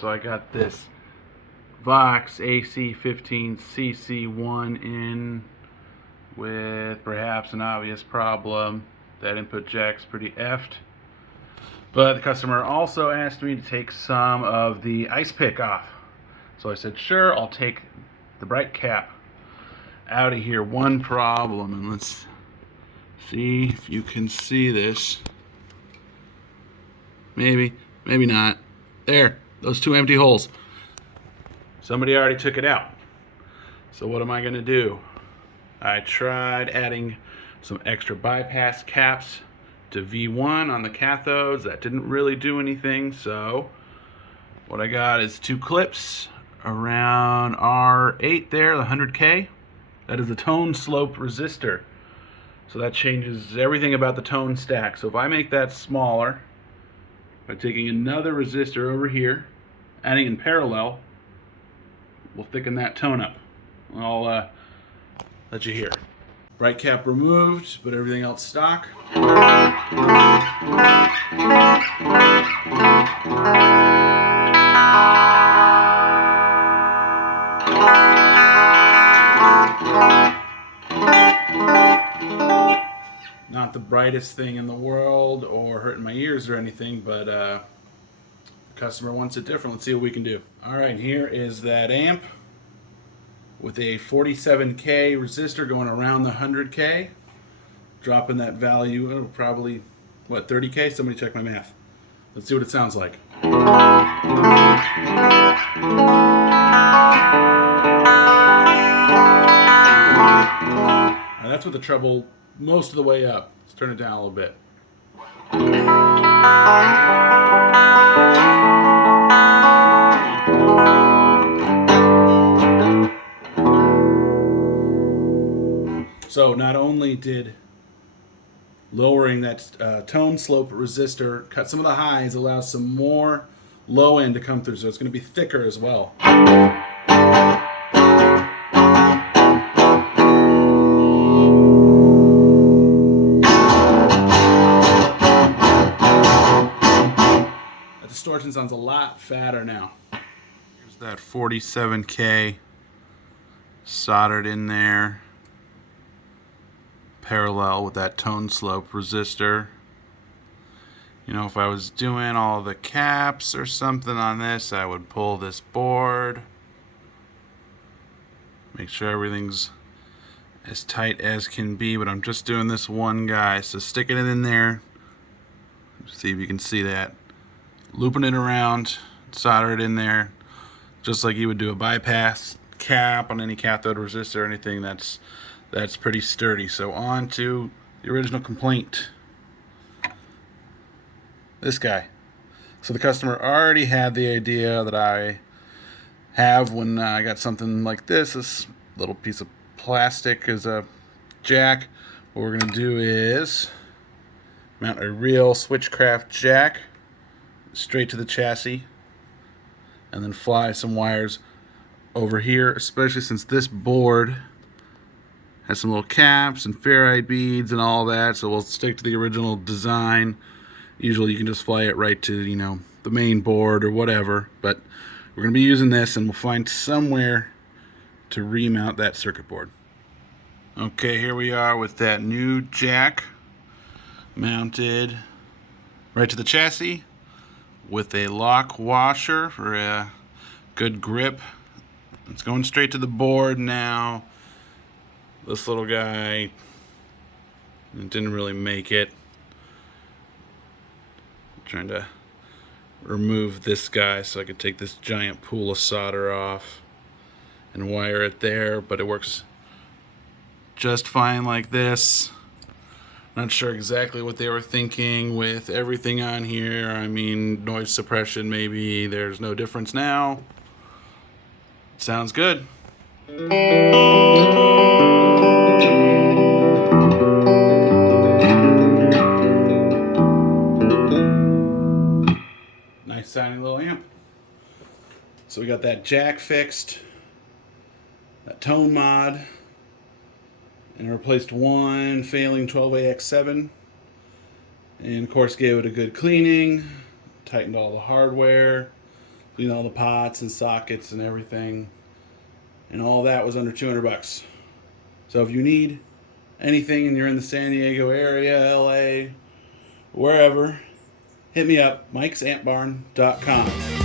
So I got this Vox AC15CC1 in with perhaps an obvious problem. That input jack's pretty effed. But the customer also asked me to take some of the ice pick off. So I said, sure, I'll take the bright cap out of here. One problem, and let's see if you can see this. Maybe, maybe not. There, those two empty holes. Somebody already took it out. So what am I gonna do? I tried adding some extra bypass caps to V1 on the cathodes. That didn't really do anything, so what I got is two clips around R8 there, the 100K. That is the tone slope resistor. So that changes everything about the tone stack. So if I make that smaller, by taking another resistor over here, adding in parallel, we'll thicken that tone up. I'll let you hear. Bright cap removed, but everything else stock. Not the brightest thing in the world or hurting my ears or anything, but the customer wants it different. Let's see what we can do. Alright, here is that amp with a 47K resistor going around the 100K. Dropping that value, probably, what, 30K? Somebody check my math. Let's see what it sounds like. Now that's with the treble most of the way up. Let's turn it down a little bit. So not only did lowering that tone slope resistor cut some of the highs, allows some more low end to come through, so it's going to be thicker as well. That distortion sounds a lot fatter now. Here's that 47K soldered in there, parallel with that tone slope resistor. You know, if I was doing all the caps or something on this, I would pull this board, make sure everything's as tight as can be, but I'm just doing this one guy, so sticking it in there, see if you can see that, looping it around, solder it in there just like you would do a bypass cap on any cathode resistor or anything. That's pretty sturdy. So on to the original complaint. This guy. So the customer already had the idea that I have when I got something like this little piece of plastic as a jack. What we're going to do is mount a real switchcraft jack straight to the chassis and then fly some wires over here, especially since this board has some little caps and ferrite beads and all that, so we'll stick to the original design. Usually you can just fly it right to, you know, the main board or whatever, but we're going to be using this and we'll find somewhere to remount that circuit board. Okay, here we are with that new jack mounted right to the chassis with a lock washer for a good grip. It's going straight to the board now. This little guy didn't really make it. I'm trying to remove this guy so I could take this giant pool of solder off and wire it there, but it works just fine like this. Not sure exactly what they were thinking with everything on here. I mean, noise suppression, maybe there's no difference now. Sounds good. Nice sounding little amp. So we got that jack fixed, that tone mod, and I replaced one failing 12AX7, and of course gave it a good cleaning, tightened all the hardware, clean all the pots and sockets and everything. And all that was under $200. So if you need anything and you're in the San Diego area, LA, wherever, hit me up, mikesantbarn.com.